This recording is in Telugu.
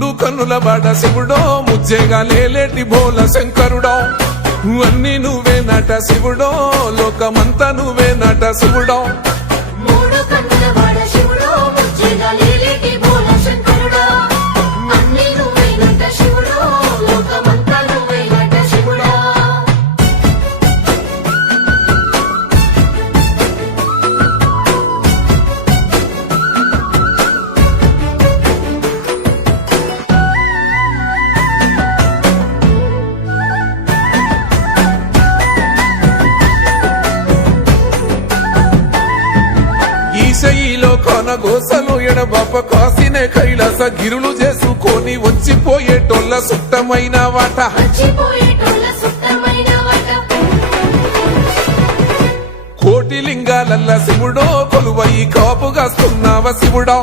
మూడు కన్నుల బాట శివుడో ముజ్జేగా లేలేటి బోల శంకరుడో అన్ని నువ్వే నట శివుడో లోకమంతా నువ్వే నట శివుడో మూడు కన్నుల వాడ శివుడో ముజ్జేగా లేలేటి బోల శంకరుడో అన్ని నువ్వే నట శివుడో లోకమంతా నువ్వే నట శివుడో ఈశయిలో కొనగోసలు ఎడబాప కాసినే కైలాస గిరులు చేసుకొని వచ్చిపోయేటోళ్ళ సుట్టమైన వాట వచ్చిపోయేటోళ్ళ సుత్తమైన వాట కోటి లింగాలల్ల శివుడో కొలువయి కాపుగాస్తున్నావ శివుడా